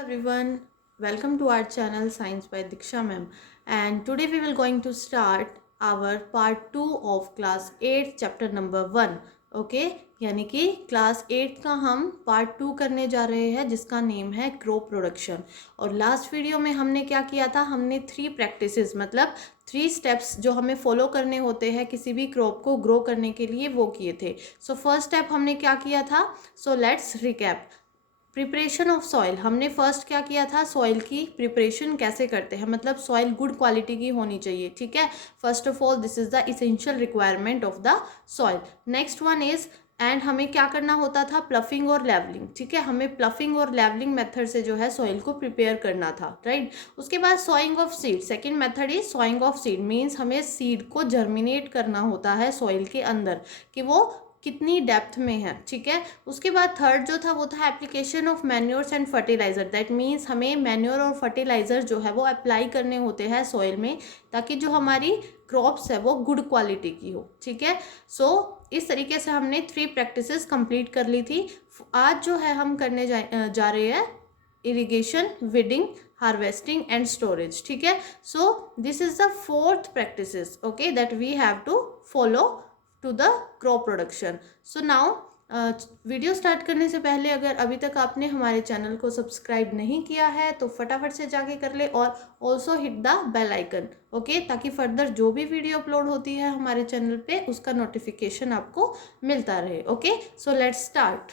Everyone, welcome to our channel Science by Diksha Ma'am, and today we will going to start our part 2 of class 8 chapter number 1. Okay यानी कि class 8 का हम part 2 करने जा रहे हैं जिसका नेम है क्रॉप प्रोडक्शन। और लास्ट वीडियो में हमने क्या किया था, हमने 3 प्रैक्टिसेस मतलब 3 स्टेप्स जो हमें फॉलो करने होते हैं किसी भी क्रॉप को ग्रो करने के लिए वो किए थे। सो फर्स्ट स्टेप हमने क्या किया था, so let's recap. Preparation of soil, हमने फर्स्ट क्या किया था, सॉइल की प्रिपरेशन कैसे करते हैं, मतलब सॉइल गुड क्वालिटी की होनी चाहिए। ठीक है, first of all this is the essential requirement of the soil. Next one is and हमें क्या करना होता था, प्लफिंग और लेवलिंग। ठीक है, हमें प्लफिंग और लेवलिंग मेथड से जो है सॉइल को प्रिपेयर करना था, राइट। उसके बाद sawing of seed, second method is sawing of seed, means हमें सीड को जर्मिनेट करना होता है सॉइल के अंदर कि वो कितनी डेप्थ में है। ठीक है, उसके बाद थर्ड जो था वो था application of manures and fertiliser, that means हमें मैन्योर और फर्टिलाइजर जो है वो अप्लाई करने होते हैं सॉइल में ताकि जो हमारी क्रॉप्स है वो गुड क्वालिटी की हो। ठीक है, सो इस तरीके से हमने 3 प्रैक्टिसेस कंप्लीट कर ली थी। आज जो है हम करने जा रहे हैं irrigation, weeding, harvesting and storage. ठीक है, so this is the 4th practices okay that we have to follow to the crop production. So now video start करने से पहले अगर अभी तक आपने हमारे चैनल को सब्सक्राइब नहीं किया है तो फटाफट से जाके कर ले और also hit the bell icon okay, ताकि फर्दर जो भी वीडियो अपलोड होती है हमारे चैनल पे उसका नोटिफिकेशन आपको मिलता रहे। Okay, so let's start.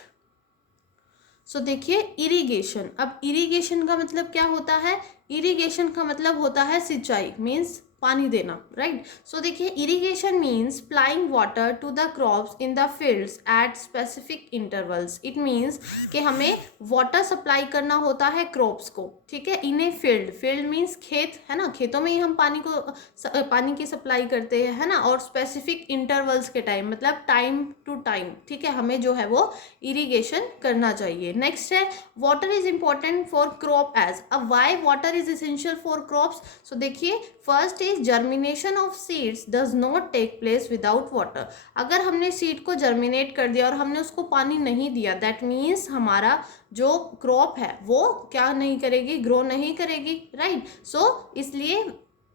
So देखिए इरिगेशन, अब इरिगेशन का मतलब क्या होता है, इरिगेशन का मतलब होता है सिंचाई, मीन्स पानी देना, राइट। सो देखिए irrigation means supplying water to the crops in the fields at specific intervals. It means कि हमें वाटर सप्लाई करना होता है क्रॉप्स को, ठीक है, इन ए फील्ड, फील्ड मीन्स खेत है ना, खेतों में ही हम पानी की सप्लाई करते हैं है ना, और स्पेसिफिक इंटरवल्स के टाइम मतलब टाइम टू टाइम। ठीक है, हमें जो है वो इरिगेशन करना चाहिए। नेक्स्ट है water is important for crop as, अब why water is essential for crops. So देखिए first is germination of seeds does not take place without water. अगर हमने सीड को जर्मिनेट कर दिया और हमने उसको पानी नहीं दिया, दैट मीन्स हमारा जो क्रॉप है वो क्या नहीं करेगी, ग्रो नहीं करेगी, राइट। सो इसलिए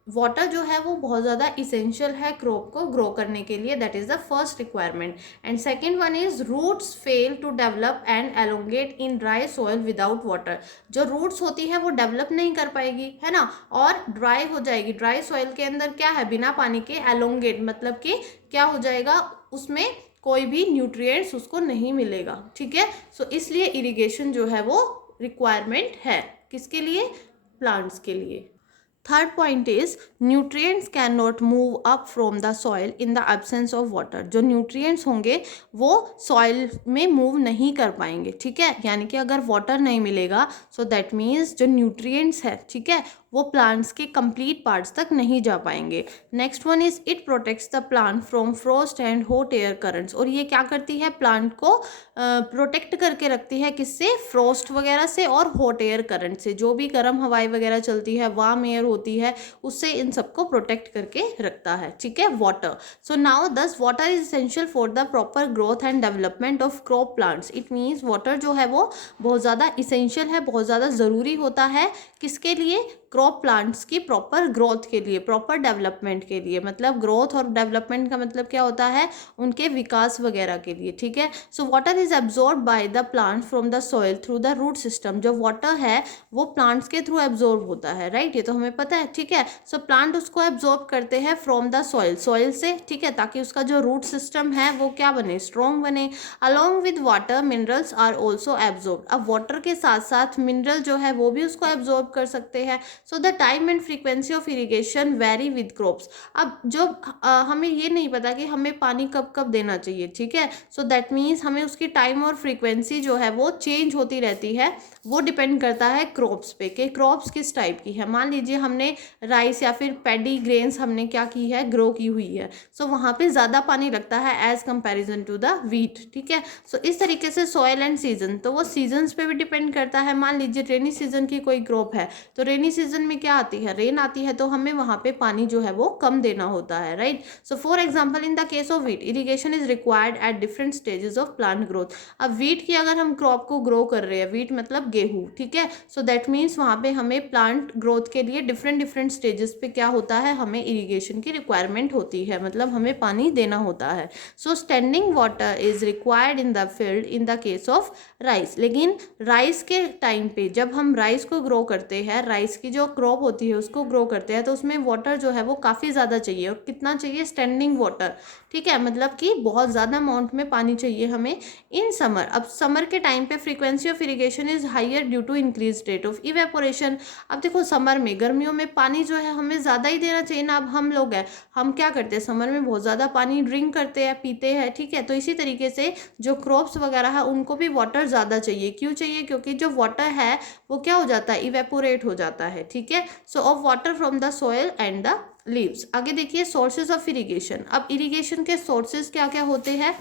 वाटर जो है वो बहुत ज़्यादा इसेंशियल है क्रॉप को ग्रो करने के लिए, that is the first requirement. And second one is roots fail to develop and elongate in dry soil without water. जो रूट्स होती है वो डेवलप नहीं कर पाएगी है ना, और ड्राई हो जाएगी, ड्राई सॉइल के अंदर क्या है, बिना पानी के एलोंगेट मतलब कि क्या हो जाएगा, उसमें कोई भी न्यूट्रिएंट्स उसको नहीं मिलेगा। ठीक है, सो इसलिए इरिगेशन जो है वो रिक्वायरमेंट है किसके लिए, प्लांट्स के लिए। Third point is nutrients can not move up from the soil in the absence of water. जो न्यूट्रिएंट्स होंगे वो सॉइल में मूव नहीं कर पाएंगे। ठीक है, यानी कि अगर वाटर नहीं मिलेगा सो दैट मीन्स जो न्यूट्रिएंट्स है, ठीक है, वो प्लांट्स के कंप्लीट पार्ट्स तक नहीं जा पाएंगे। Next one is it protects the plant from frost and hot air currents, और ये क्या करती है, प्लांट को प्रोटेक्ट करके रखती है किससे, फ्रोस्ट वगैरह से और हॉट एयर करंट से, जो भी गर्म हवाएं वगैरह चलती है, वार्म एयर होती है, उससे इन सबको प्रोटेक्ट करके रखता है। ठीक है, वाटर। सो नाउ दस water is essential for the proper growth and development of crop plants. It means water जो है वो बहुत ज़्यादा इसेंशियल है, बहुत ज़्यादा ज़रूरी होता है किसके लिए, क्रॉप प्लांट्स की प्रॉपर ग्रोथ के लिए, प्रॉपर डेवलपमेंट के लिए। मतलब ग्रोथ और डेवलपमेंट का मतलब क्या होता है, उनके विकास वगैरह के लिए। ठीक है, so water is absorb by the plant from the soil through the root system. जो वाटर है वो प्लांट्स के थ्रू एब्जॉर्ब होता है, राइट, ये तो हमें पता है। ठीक है, सो प्लांट उसको एब्जॉर्ब करते हैं फ्रॉम द सॉइल, सॉइल से, ठीक है, ताकि उसका जो रूट सिस्टम है वो क्या बने, स्ट्रॉन्ग बने। Along with water minerals are also absorb. अब वाटर के साथ साथ मिनरल जो है वो भी उसको एब्जॉर्ब कर सकते हैं। So the time and frequency of irrigation very with crops. अब जो हमें ये नहीं पता कि हमें पानी कब कब देना चाहिए, ठीक है, सो दैट मीन्स हमें उसकी टाइम और फ्रीक्वेंसी जो है वो चेंज होती रहती है, वो डिपेंड करता है क्रॉप्स पे कि क्रॉप्स किस टाइप की है। मान लीजिए हमने राइस या फिर पैडी ग्रेन्स हमने क्या की है, ग्रो की हुई है, सो वहाँ पे ज़्यादा पानी लगता है as comparison to the wheat. ठीक है, सो इस तरीके से सॉइल एंड सीजन, तो वो सीजन्स पे भी डिपेंड करता है। मान लीजिए रेनी सीजन की कोई क्रॉप है तो रेनी सीजन सीजन में क्या आती है, रेन आती है, तो हमें वहाँ पे पानी जो है वो कम देना होता है, right. So for example in the case of wheat irrigation is required at different stages of plant growth. अब वीट की अगर हम क्रॉप को ग्रो कर रहे हैं, वीट मतलब गेहूँ, ठीक है, सो दैट मीन्स वहाँ पे हमें प्लांट ग्रोथ के लिए डिफरेंट डिफरेंट स्टेजेस पे क्या होता है, हमें इरीगेशन की रिक्वायरमेंट होती है, मतलब हमें पानी देना होता है। So standing water is required in the field in the case of rice. लेकिन राइस के टाइम पे जब हम राइस को ग्रो करते हैं, राइस की जो क्रॉप होती है उसको ग्रो करते हैं, तो उसमें वाटर जो है वो काफ़ी ज़्यादा चाहिए। और कितना चाहिए, स्टैंडिंग वाटर, ठीक है, मतलब कि बहुत ज़्यादा अमाउंट में पानी चाहिए हमें इन समर। अब समर के टाइम पे frequency of irrigation is higher due to increase rate of evaporation. अब देखो समर में, गर्मियों में पानी जो है हमें ज़्यादा ही देना चाहिए ना। अब हम लोग हैं, हम क्या करते हैं, समर में बहुत ज़्यादा पानी ड्रिंक करते हैं, पीते हैं, ठीक है। तो इसी तरीके से जो क्रॉप्स वगैरह है उनको भी वाटर ज़्यादा चाहिए। क्यों चाहिए, क्योंकि जो वाटर है वो क्या हो जाता है, इवेपोरेट हो जाता है, ठीक है। सो of water from the soil and the leaves. आगे देखिए सोर्सेज ऑफ इरीगेशन। अब इरीगेशन के सोर्सेज क्या क्या होते हैं।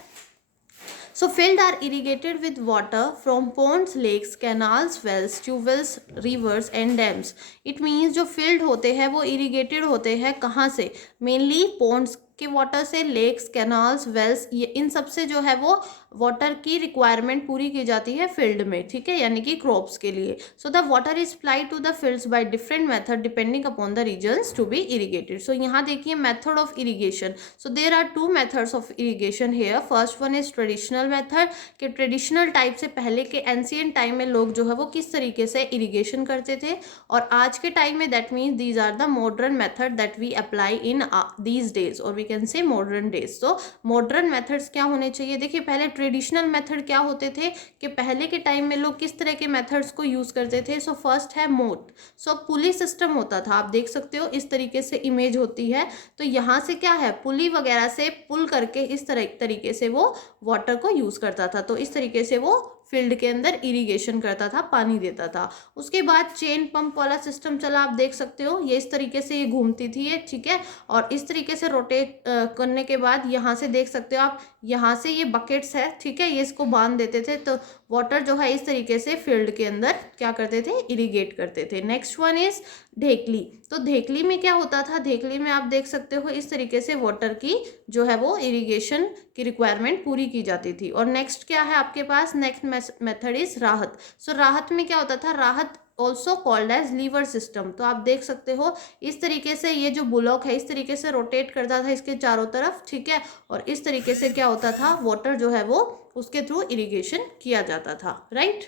So fields are irrigated with water from ponds, lakes, canals, wells, tubewells, rivers and dams. It means जो field होते हैं वो irrigated होते हैं कहाँ से, mainly ponds के वाटर से, लेक्स, कैनाल्स, वेल्स, ये इन सब से जो है वो वाटर की रिक्वायरमेंट पूरी की जाती है फील्ड में, ठीक है, यानी कि क्रॉप्स के लिए। So the water is supplied to the fields by different method depending upon the regions to be irrigated. So यहाँ देखिए method of irrigation. So there are two methods of irrigation here. First one is traditional method, कि traditional type से पहले के ancient time में लोग जो है वो किस तरीके से इरीगेशन करते थे, और आज के टाइम में that means these are the modern method that we apply in these days, और we can say modern days. तो मॉडर्न मेथड्स क्या होने चाहिए, देखिए पहले ट्रेडिशनल मेथड क्या होते थे, कि पहले के टाइम में लोग किस तरह के मेथड्स को यूज करते थे। सो फर्स्ट है मोट। सो पुली सिस्टम होता था, आप देख सकते हो इस तरीके से इमेज होती है। तो यहाँ से क्या है, पुली वगैरह से पुल करके इस तरीके से वो वाटर को यूज करता था। तो इस तरीके से वो फील्ड के अंदर इरिगेशन करता था, पानी देता था। उसके बाद चेन पंप वाला सिस्टम चला, आप देख सकते हो ये इस तरीके से ये घूमती थी ये, ठीक है, और इस तरीके से रोटेट करने के बाद यहाँ से देख सकते हो आप, यहाँ से ये बकेट्स है, ठीक है, ये इसको बांध देते थे, तो वाटर जो है इस तरीके से फील्ड के अंदर क्या करते थे, इरिगेट करते थे। नेक्स्ट वन इज ढेकली। तो ढेकली में क्या होता था, ढेकली में आप देख सकते हो इस तरीके से वाटर की जो है वो इरिगेशन की रिक्वायरमेंट पूरी की जाती थी। और नेक्स्ट क्या है आपके पास, नेक्स्ट मेथड इज राहत। सो राहत में क्या होता था, राहत also called as lever system. तो आप देख सकते हो इस तरीके से ये जो बुलॉक है इस तरीके से रोटेट करता था इसके चारों तरफ, ठीक है, और इस तरीके से क्या होता था, वाटर जो है वो उसके थ्रू इरिगेशन किया जाता था, राइट।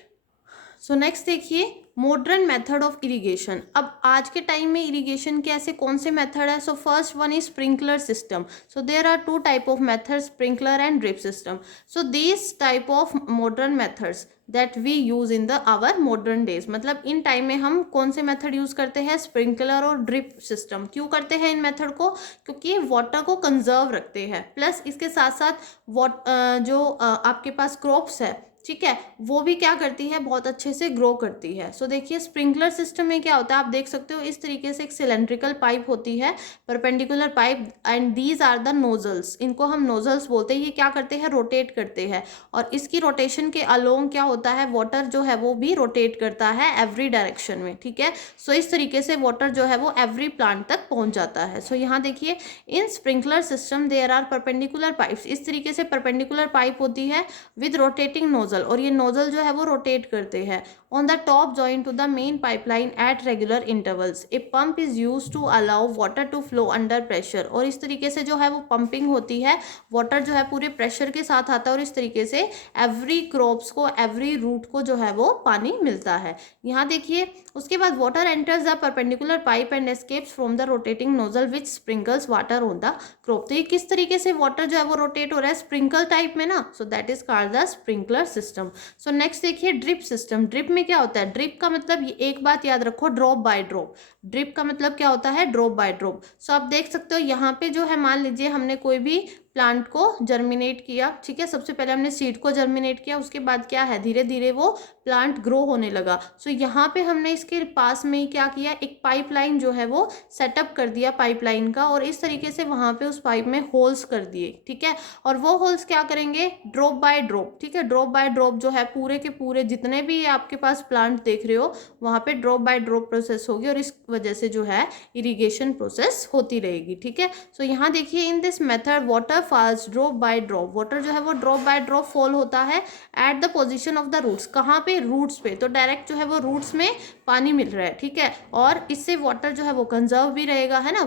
सो नेक्स्ट देखिए मॉडर्न मेथड ऑफ इरिगेशन। अब आज के टाइम में इरिगेशन के ऐसे कौन से मेथड है। So first one is sprinkler system. So there are two type of methods, sprinkler and drip system. So this type of modern methods that we use in the our modern days, मतलब in time में हम कौन से method use करते हैं, sprinkler और drip system. क्यों करते हैं इन मेथड को, क्योंकि ये वाटर को कंजर्व रखते हैं, प्लस इसके साथ साथ जो आपके पास क्रॉप्स है, ठीक है, वो भी क्या करती है, बहुत अच्छे से ग्रो करती है। सो देखिए स्प्रिंकलर सिस्टम में क्या होता है, आप देख सकते हो इस तरीके से एक सिलेंड्रिकल पाइप होती है, perpendicular pipe, and these are the nozzles. इनको हम नोजल्स बोलते हैं। ये क्या करते हैं, रोटेट करते हैं, और इसकी रोटेशन के अलोंग क्या होता है, वाटर जो है वो भी रोटेट करता है एवरी डायरेक्शन में, ठीक है। सो इस तरीके से वाटर जो है वो एवरी प्लांट तक पहुंच जाता है। सो यहाँ देखिए in sprinkler system there are perpendicular pipes. इस तरीके से परपेंडिकुलर पाइप होती है विद रोटेटिंग नोजल, और ये नोजल जो है वो रोटेट करते हैं on the top joint to the main pipeline at regular intervals. A pump is use to allow water to flow under pressure. और इस तरीके से जो है वो पंपिंग होती है, वाटर जो है पूरे प्रेशर के साथ आता है, और इस तरीके से एवरी क्रॉप्स को, एवरी रूट को जो है वो पानी मिलता है। यहाँ देखिए उसके बाद water enters the perpendicular pipe and escapes from the rotating nozzle which sprinkles water on the crop. तो ये किस तरीके से वाटर जो है वो रोटेट हो रहा है, स्प्रिंकल टाइप में ना, so that is called the sprinkler system. So next देखिए ड्रिप सिस्टम। ड्रिप में क्या होता है, ड्रिप का मतलब ये एक बात याद रखो, ड्रॉप बाय ड्रॉप। ड्रिप का मतलब क्या होता है, ड्रॉप बाय ड्रॉप। सो आप देख सकते हो यहाँ पे जो है, मान लीजिए हमने कोई भी प्लांट को जर्मिनेट किया, ठीक है। सबसे पहले हमने सीड को जर्मिनेट किया, उसके बाद क्या है, धीरे धीरे वो प्लांट ग्रो होने लगा। सो यहाँ पे हमने इसके पास में ही क्या किया, एक पाइपलाइन जो है वो सेटअप कर दिया पाइपलाइन का, और इस तरीके से वहाँ पे उस पाइप में होल्स कर दिए, ठीक है। और वो होल्स क्या करेंगे, ड्रॉप बाय ड्रॉप, ठीक है, ड्रॉप बाय ड्रॉप जो है पूरे के पूरे जितने भी आपके पास प्लांट देख रहे हो वहाँ पे ड्रॉप बाय ड्रॉप प्रोसेस होगी, और इस वजह से जो है इरिगेशन प्रोसेस होती रहेगी, ठीक है। सो यहाँ देखिए, in this method water falls drop by drop, water जो है वो ड्रॉप बाय ड्रॉप फॉल होता है at the position of the roots. कहाँ पे, रूट्स पे, तो डायरेक्ट जो है वो रूट्स में पानी मिल रहा है, ठीक है। और इससे वाटर जो है वो कंजर्व भी रहेगा, है ना,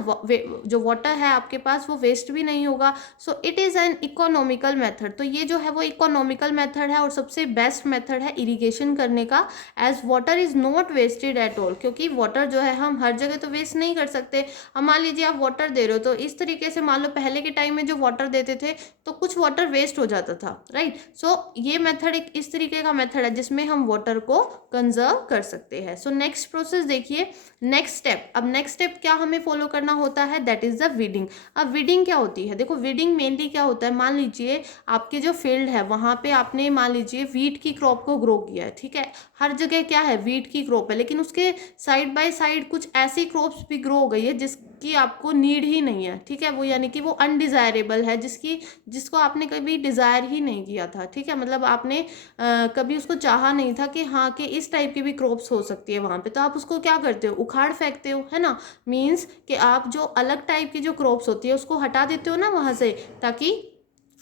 जो वाटर है आपके पास वो वेस्ट भी नहीं होगा। So it is an economical method. तो ये जो है वो इकोनॉमिकल मेथड है और सबसे बेस्ट मेथड है इरिगेशन करने का, as water is not wasted at all, क्योंकि वाटर जो है हम हर जगह तो वेस्ट नहीं कर सकते। अब मान लीजिए आप वाटर दे रहे हो, तो इस तरीके से मान लो पहले के टाइम में जो वाटर देते थे तो कुछ वाटर वेस्ट हो जाता था, राइट। सो ये मेथड एक इस तरीके का मेथड है जिसमें हम वाटर को कंजर्व कर सकते हैं। सो नेक्स्ट प्रोसेस देखिए, नेक्स्ट स्टेप। अब नेक्स्ट स्टेप क्या हमें फॉलो करना होता है, दैट इज द वीडिंग। अब वीडिंग क्या होती है, देखो वीडिंग मेनली क्या होता है, मान लीजिए आपके जो फील्ड है वहाँ पे आपने मान लीजिए वीट की क्रॉप को ग्रो किया है, ठीक है। हर जगह क्या है, वीट की क्रॉप है, लेकिन उसके साइड बाय साइड कुछ ऐसी क्रॉप्स भी ग्रो हो गई है जिसकी आपको नीड ही नहीं है, ठीक है। वो यानी कि वो अनडिजायरेबल है, जिसको आपने कभी डिज़ायर ही नहीं किया था, ठीक है। मतलब आपने कभी उसको चाहा नहीं था कि हाँ कि इस टाइप की भी क्रॉप्स हो सकती है वहाँ पे, तो आप उसको क्या करते हो, उखाड़ फेंकते हो, है ना। मीन्स कि आप जो अलग टाइप की जो क्रॉप्स होती है उसको हटा देते हो ना वहाँ से, ताकि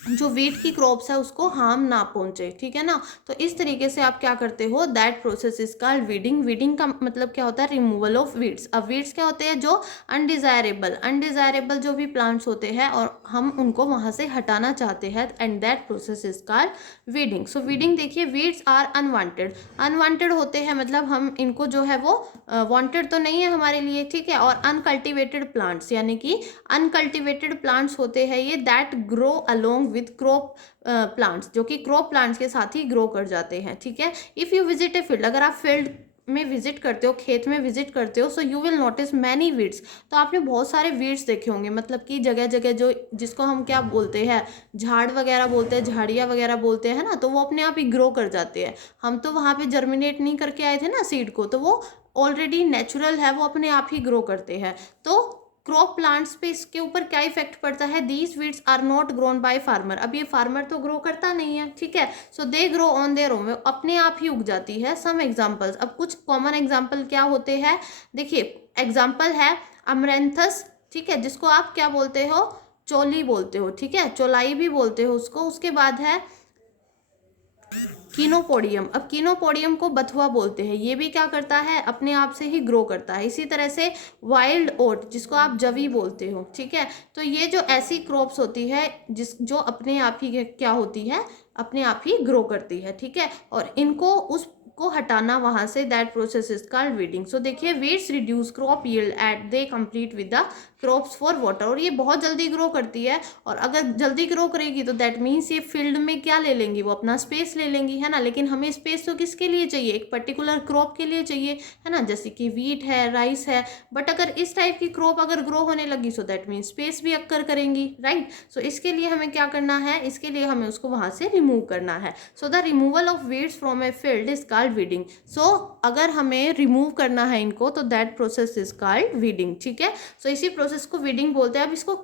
जो वीट की क्रॉप्स है उसको हार्म ना पहुंचे, ठीक है ना। तो इस तरीके से आप क्या करते हो, that process is called weeding. Weeding का मतलब क्या होता है, रिमूवल ऑफ वीड्स। अब वीड्स क्या होते हैं, जो अनडिजायरेबल जो भी प्लांट्स होते हैं और हम उनको वहां से हटाना चाहते हैं, and that process is called weeding. So weeding देखिए, वीड्स आर अनवांटेड होते हैं, मतलब हम इनको जो है वो वांटेड तो नहीं है हमारे लिए, ठीक है। और अनकल्टिवेटेड प्लांट्स, यानी कि अनकल्टिवेटेड प्लांट्स होते हैं ये, that grow along with crop plants, जो कि क्रॉप प्लांट्स के साथ ही ग्रो कर जाते हैं, ठीक है। If you visit a field, अगर आप फील्ड में विजिट करते हो, खेत में विजिट करते हो, so you will notice many weeds. तो आपने बहुत सारे वीड्स देखे होंगे, मतलब कि जगह जगह जो जिसको हम क्या बोलते हैं, झाड़ वगैरह बोलते हैं, झाड़ियाँ वगैरह बोलते हैं ना, तो वो अपने आप ही ग्रो कर जाते हैं। हम तो वहाँ पे जर्मिनेट नहीं करके आए थे ना सीड को, तो वो ऑलरेडी नेचुरल है, वो अपने आप ही ग्रो करते हैं। तो क्रॉप प्लांट्स पे इसके ऊपर क्या इफेक्ट पड़ता है, these weeds are not grown by farmer. अब ये फार्मर तो ग्रो करता नहीं है, ठीक है। So they grow on their own, अपने आप ही उग जाती है। सम एग्जांपल्स, अब कुछ कॉमन एग्जांपल क्या होते हैं, देखिए एग्जांपल है अमरेंथस, ठीक है, जिसको आप क्या बोलते हो, चोली बोलते हो, ठीक है, चोलाई भी बोलते हो उसको। उसके बाद है कीनोपोडियम। अब कीनोपोडियम को बथुआ बोलते हैं, ये भी क्या करता है, अपने आप से ही ग्रो करता है। इसी तरह से वाइल्ड ओट, जिसको आप जवी बोलते हो, ठीक है। तो ये जो ऐसी क्रॉप्स होती है जो अपने आप ही क्या होती है, अपने आप ही ग्रो करती है, ठीक है। और इनको उसको हटाना वहां से, that process is called weeding. So देखिए, weeds reduce crop yield at they complete with the crops for water. और ये बहुत जल्दी ग्रो करती है, और अगर जल्दी ग्रो करेगी तो दैट मीन्स ये फील्ड में क्या ले लेंगी, वो अपना स्पेस ले लेंगी, है ना। लेकिन हमें स्पेस तो किसके लिए चाहिए, एक पर्टिकुलर क्रॉप के लिए चाहिए, है ना, जैसे कि वीट है, राइस है। बट अगर इस टाइप की क्रॉप अगर ग्रो होने लगी, सो दैट मीन्स स्पेस भी अक्कर करेंगी, राइट। सो इसके लिए हमें क्या करना है, इसके लिए हमें उसको वहां से रिमूव करना है। So the removal of weeds from a field is called weeding. So अगर हमें रिमूव करना है इनको, तो that process is called weeding, ठीक है। सो इसी प्रोसेस को वीडिंग बोलते हैं। अब इसको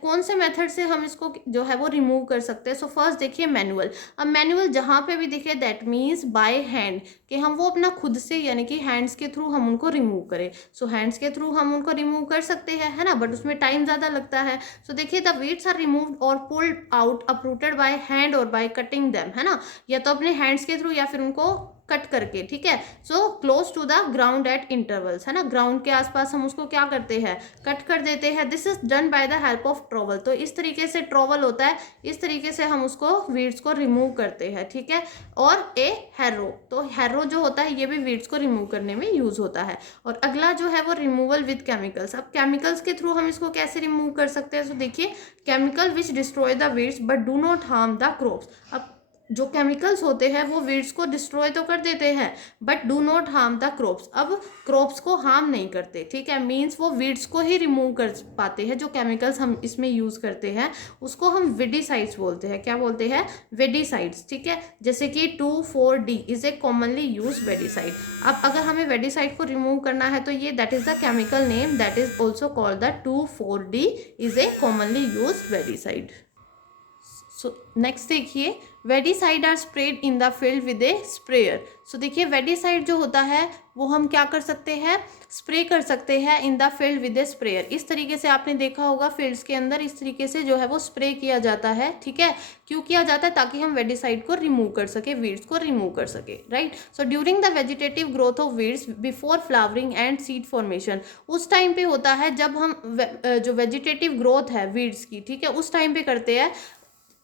कौन से मेथड से हम इसको जो है वो रिमूव कर सकते हैं। सो फर्स्ट देखिए मैनुअल। अब मैनुअल जहां पे भी दिखे, दैट मीन्स बाय हैंड, कि हम वो अपना खुद से, यानी कि हैंड्स के थ्रू हम उनको रिमूव करें। सो हैंड्स के थ्रू हम उनको रिमूव कर सकते हैं, है ना, बट उसमें टाइम ज़्यादा लगता है। सो देखिए, द वीड्स आर रिमूव्ड और pulled out uprooted by hand और बाय कटिंग देम, है ना, या तो अपने हैंड्स के थ्रू या फिर उनको कट करके, ठीक है। So close to the ground at intervals, है ना, ग्राउंड के आसपास हम उसको क्या करते हैं, कट कर देते हैं। This is done by the help of trowel. तो इस तरीके से ट्रॉवल होता है, इस तरीके से हम उसको वीड्स को रिमूव करते हैं, ठीक है। और ए हैरो, तो हैरो जो होता है ये भी वीड्स को रिमूव करने में यूज होता है। और अगला जो है वो रिमूवल विद केमिकल्स। अब केमिकल्स के थ्रू हम इसको कैसे रिमूव कर सकते हैं, तो देखिए, chemical which destroy the weeds but do not harm the crops. अब जो केमिकल्स होते हैं वो वीड्स को डिस्ट्रॉय तो कर देते हैं but do not harm the crops. अब क्रॉप्स को हार्म नहीं करते, ठीक है, मीन्स वो वीड्स को ही रिमूव कर पाते हैं। जो केमिकल्स हम इसमें यूज़ करते हैं उसको हम वेडिसाइड्स बोलते हैं। क्या बोलते हैं? वेडिसाइड्स, ठीक है। जैसे कि 2,4-D is a commonly use weedicide. अब अगर हमें वेडिसाइड को रिमूव करना है तो ये that is the chemical name that is also called the 2,4-D is a commonly use weedicide. So next देखिए, weedicide are spread in the field with a sprayer. So देखिए वेडिसाइड जो होता है वो हम क्या कर सकते हैं? स्प्रे कर सकते हैं इन the field with a sprayer. इस तरीके से आपने देखा होगा फील्ड्स के अंदर इस तरीके से जो है वो स्प्रे किया जाता है, ठीक है। क्यों किया जाता है? ताकि हम वेडिसाइड को रिमूव कर सके, वीड्स को रिमूव कर सके, right. So during the vegetative growth of weeds before flowering and seed formation, उस टाइम पे होता है जब हम जो वेजिटेटिव ग्रोथ है वीड्स की, ठीक है, उस टाइम पे करते हैं।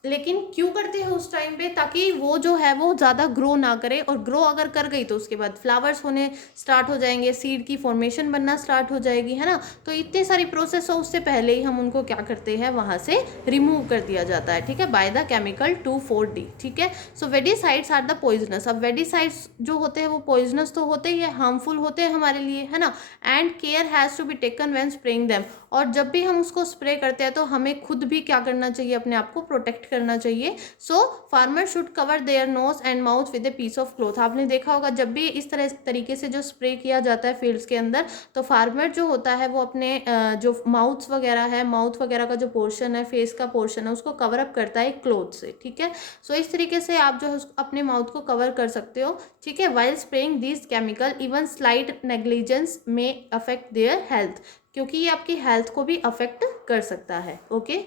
लेकिन क्यों करते हैं उस टाइम पे? ताकि वो जो है वो ज़्यादा ग्रो ना करे, और ग्रो अगर कर गई तो उसके बाद फ्लावर्स होने स्टार्ट हो जाएंगे, सीड की फॉर्मेशन बनना स्टार्ट हो जाएगी, है ना। तो इतनी सारी प्रोसेस हो, उससे पहले ही हम उनको क्या करते हैं? वहाँ से रिमूव कर दिया जाता है, ठीक है, बाय द केमिकल 2,4-D, ठीक है। सो वेडिसाइड्स आर द पॉइजनस। अब वेडिसाइड्स जो होते हैं वो पॉइजनस तो होते ही है, हार्मफुल होते हैं हमारे लिए, है ना। And care has to be taken when spraying them. और जब भी हम उसको स्प्रे करते हैं तो हमें खुद भी क्या करना चाहिए? अपने आप को प्रोटेक्ट करना चाहिए। So farmer should cover their nose and mouth with a piece of cloth. आपने देखा होगा जब भी इस तरीके से जो स्प्रे किया जाता है फील्ड्स के अंदर, तो फार्मर जो होता है वो अपने जो माउथ वगैरह का जो पोर्शन है, फेस का पोर्शन है, उसको कवर अप करता है क्लॉथ से, ठीक है। सो इस तरीके से आप जो है अपने माउथ को कवर कर सकते हो, ठीक है। While spraying this chemical even slight negligence में अफेक्ट देयर हेल्थ, क्योंकि ये आपकी हेल्थ को भी अफेक्ट कर सकता है, ओके।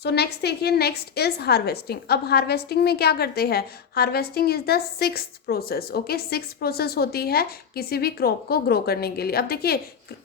सो नेक्स्ट देखिए, नेक्स्ट इज हार्वेस्टिंग। अब हार्वेस्टिंग में क्या करते हैं? Harvesting is the sixth process, okay. Six process होती है किसी भी क्रॉप को ग्रो करने के लिए। अब देखिए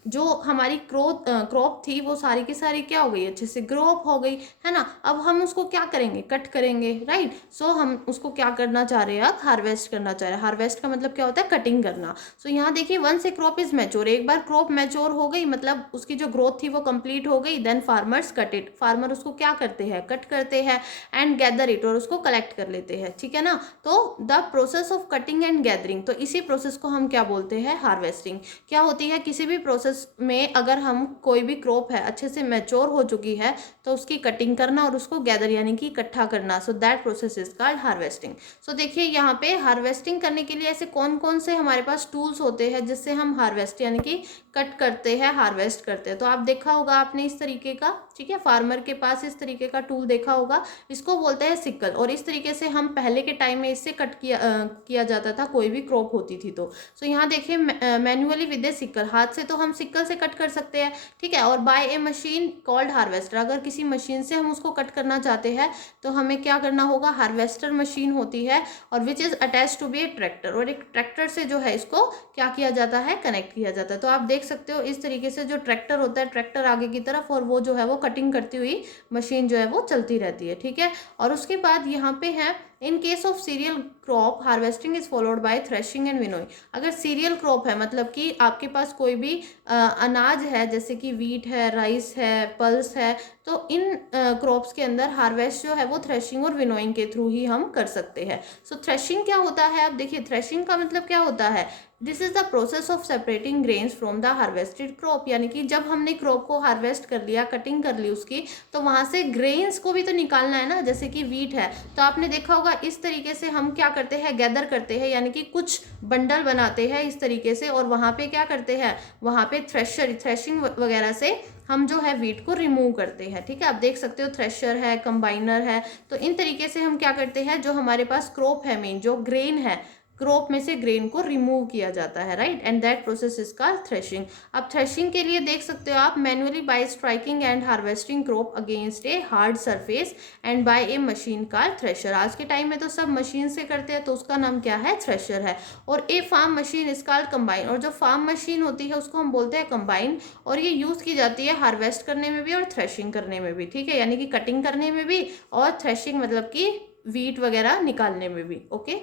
जो हमारी क्रॉप थी वो सारी की सारी क्या हो गई? अच्छे से ग्रो अप हो गई, है ना। अब हम उसको क्या करेंगे? कट करेंगे, राइट। सो हम उसको क्या करना चाह रहे हैं? अब हार्वेस्ट करना चाह रहे हैं। हार्वेस्ट का मतलब क्या होता है? कटिंग करना। सो यहाँ देखिए once a crop is mature, एक बार क्रॉप मैच्योर हो गई मतलब उसकी जो ग्रोथ थी वो कंप्लीट हो गई, then farmers cut it. Farmer उसको क्या करते हैं? कट करते हैं एंड गैदर इट, और उसको कलेक्ट कर लेते हैं, ठीक है ना। तो the process of cutting and gathering, तो इसी प्रोसेस को हम क्या बोलते हैं? हार्वेस्टिंग। क्या होती है? किसी भी प्रोसेस में अगर हम कोई भी क्रॉप है अच्छे से मैच्योर हो चुकी है तो उसकी कटिंग करना और उसको गैदर यानी कि इकट्ठा करना, so that process is called harvesting. So देखिए यहाँ पे हार्वेस्टिंग करने के लिए ऐसे कौन कौन से हमारे पास टूल्स होते हैं जिससे हम हार्वेस्ट यानी कि कट करते हैं, हार्वेस्ट करते हैं। तो आप देखा होगा आपने इस तरीके का, ठीक है, फार्मर के पास इस तरीके का टूल देखा होगा, इसको बोलते हैं सिकल। और इस तरीके से हम पहले के टाइम में इससे कट किया जाता था कोई भी क्रॉप होती थी तो। सो यहाँ देखिए मैन्युअली विद ए सिकल, हाथ से तो हम सिकल से कट कर सकते हैं, ठीक है। और bye a machine called harvester, अगर किसी मशीन से हम उसको कट करना चाहते हैं तो हमें क्या करना होगा? हार्वेस्टर मशीन होती है और which is attach to be a tractor, और एक ट्रैक्टर से जो है इसको क्या किया जाता है? कनेक्ट किया जाता है। तो आप देख सकते हो इस तरीके से जो ट्रैक्टर होता है, ट्रैक्टर आगे की तरफ और वो जो है वो कटिंग करती हुई मशीन जो है वो चलती रहती है, ठीक है। और उसके बाद यहाँ पे है in case of cereal crop harvesting is followed by threshing and winnowing. अगर सीरियल क्रॉप है मतलब कि आपके पास कोई भी अनाज है जैसे कि वीट है, राइस है, पल्स है, तो इन क्रॉप्स के अंदर हार्वेस्ट जो है वो थ्रेशिंग और विनोइंग के थ्रू ही हम कर सकते हैं। सो थ्रेशिंग क्या होता है? अब देखिए थ्रेशिंग का मतलब क्या होता है? This is the process of separating grains from the harvested crop, यानी कि जब हमने क्रॉप को हार्वेस्ट कर लिया, कटिंग कर ली उसकी, तो वहाँ से ग्रेन्स को भी तो निकालना है ना। जैसे कि वीट है तो आपने देखा होगा इस तरीके से हम क्या करते हैं? गैदर करते हैं, यानी कि कुछ बंडल बनाते हैं इस तरीके से, और वहाँ पे क्या करते हैं? वहाँ पे थ्रेशिंग वगैरह से हम जो है वीट को रिमूव करते हैं, ठीक है। आप देख सकते हो थ्रेशर है, कंबाइनर है, तो इन तरीके से हम क्या करते हैं? जो हमारे पास क्रॉप है, मेन जो ग्रेन है, क्रॉप में से ग्रेन को रिमूव किया जाता है, right. And that process is called threshing. अब थ्रेशिंग के लिए देख सकते हो आप manually by striking and harvesting crop against a hard surface and by a machine called thresher. आज के टाइम में तो सब मशीन से करते हैं तो उसका नाम क्या है? थ्रेशर है। और a farm machine is called combine, और जो फार्म मशीन होती है उसको हम बोलते हैं कंबाइन, और ये यूज की जाती है हार्वेस्ट करने में भी और थ्रेशिंग करने में भी, ठीक है, यानी कि कटिंग करने में भी और थ्रेशिंग मतलब कि वीट वगैरह निकालने में भी, ओके।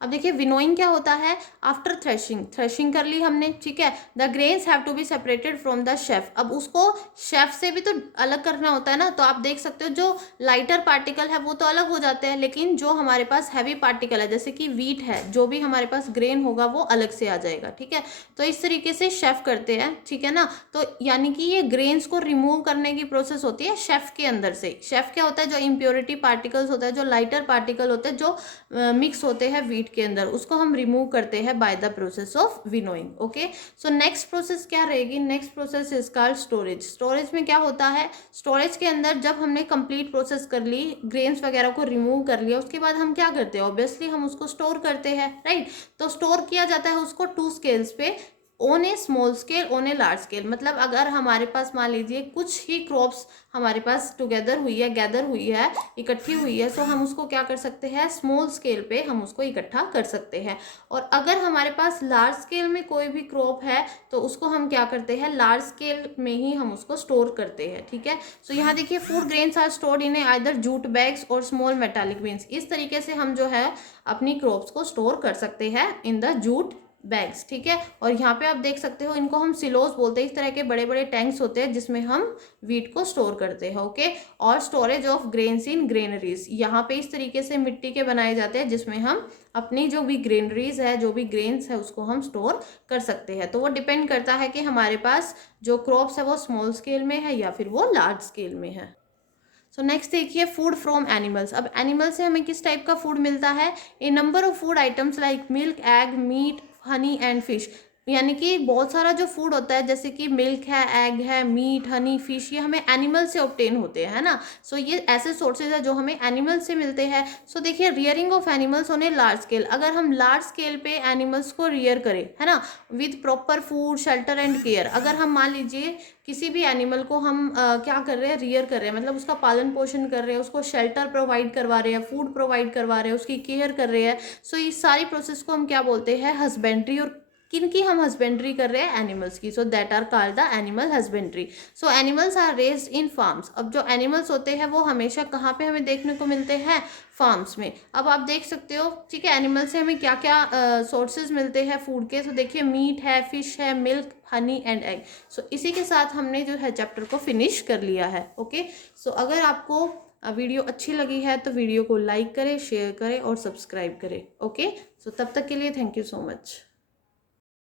अब देखिए विनोइंग क्या होता है, आफ्टर थ्रेशिंग, थ्रेशिंग कर ली हमने, ठीक है, the grains have to be separated from the chaff. अब उसको शेफ से भी तो अलग करना होता है ना, तो आप देख सकते हो जो लाइटर पार्टिकल है वो तो अलग हो जाते हैं, लेकिन जो हमारे पास हैवी पार्टिकल है जैसे कि वीट है, जो भी हमारे पास ग्रेन होगा वो अलग से आ जाएगा, ठीक है। तो इस तरीके से शेफ करते हैं, ठीक है ना। तो यानी कि ये ग्रेन्स को रिमूव करने की प्रोसेस होती है शेफ के अंदर से। शेफ क्या होता है, जो इम्प्योरिटी पार्टिकल्स होता है, जो लाइटर पार्टिकल होते हैं, जो मिक्स होते हैं वीट के अंदर, उसको हम रिमूव करते हैं by the process of winnowing. Okay, so next process क्या रहेगी, next process is called storage. Storage में क्या होता है, स्टोरेज के अंदर जब हमने कंप्लीट प्रोसेस कर ली, ग्रेन्स वगैरह को रिमूव कर लिया, उसके बाद हम क्या करते हैं, ऑब्वियसली हम उसको स्टोर करते हैं, राइट। तो स्टोर किया जाता है उसको 2 स्केल्स पे, on A small scale, on a large scale. मतलब अगर हमारे पास मान लीजिए कुछ ही क्रॉप्स हमारे पास टुगेदर हुई है, गैदर हुई है, इकट्ठी हुई है, तो हम उसको क्या कर सकते हैं, स्मॉल स्केल पे हम उसको इकट्ठा कर सकते हैं। और अगर हमारे पास लार्ज स्केल में कोई भी क्रॉप है तो उसको हम क्या करते हैं, लार्ज स्केल में ही हम उसको स्टोर करते हैं, ठीक है। सो यहाँ देखिए, food grains are stored in either jute bags और स्मॉल मेटालिक बीन्स। इस तरीके से हम जो है अपनी क्रॉप्स को स्टोर कर सकते हैं इन द जूट बैग्स, ठीक है। और यहाँ पे आप देख सकते हो, इनको हम सिलोस बोलते हैं। इस तरह के बड़े बड़े टैंक्स होते हैं जिसमें हम वीट को स्टोर करते हैं, ओके। और storage of grains in granaries, यहाँ पे इस तरीके से मिट्टी के बनाए जाते हैं जिसमें हम अपनी जो भी ग्रेनरीज है, जो भी ग्रेन्स है, उसको हम स्टोर कर सकते हैं। तो वो डिपेंड करता है कि हमारे पास जो क्रॉप्स है वो स्मॉल स्केल में है या फिर वो लार्ज स्केल में है। सो नेक्स्ट देखिए, फूड फ्रॉम एनिमल्स। अब एनिमल से हमें किस टाइप का फूड मिलता है, a number of food items like milk, egg, meat, honey and fish. यानी कि बहुत सारा जो फूड होता है, जैसे कि मिल्क है, एग है, मीट, हनी, फिश, ये हमें एनिमल से ऑब्टेन होते हैं, है ना। सो ये ऐसे सोर्सेज है जो हमें एनिमल से मिलते हैं। सो देखिए, rearing of animals on a large scale. अगर हम लार्ज स्केल पे एनिमल्स को रियर करें, है ना, with proper food, shelter and care. अगर हम मान लीजिए किसी भी एनिमल को हम क्या कर रहे हैं, रियर कर रहे हैं, मतलब उसका पालन पोषण कर रहे हैं, उसको शेल्टर प्रोवाइड करवा रहे हैं, फूड प्रोवाइड करवा रहे हैं, उसकी केयर कर रहे हैं। सो इस सारी प्रोसेस को हम क्या बोलते हैं, हस्बेंड्री। और किन की हम हस्बेंड्री कर रहे हैं, एनिमल्स की। So that are called the animal husbandry. So animals are raised in farms. अब जो एनिमल्स होते हैं वो हमेशा कहाँ पे हमें देखने को मिलते हैं, फार्म्स में। अब आप देख सकते हो, ठीक है, एनिमल से हमें क्या क्या सोर्सेज मिलते हैं फूड के। तो देखिए, मीट है, फिश है, मिल्क, हनी एंड एग। सो इसी के साथ हमने जो है चैप्टर को फिनिश कर लिया है, ओके। सो अगर आपको वीडियो अच्छी लगी है तो वीडियो को लाइक करें, शेयर करें और सब्सक्राइब करें, ओके। सो तब तक के लिए थैंक यू सो मच।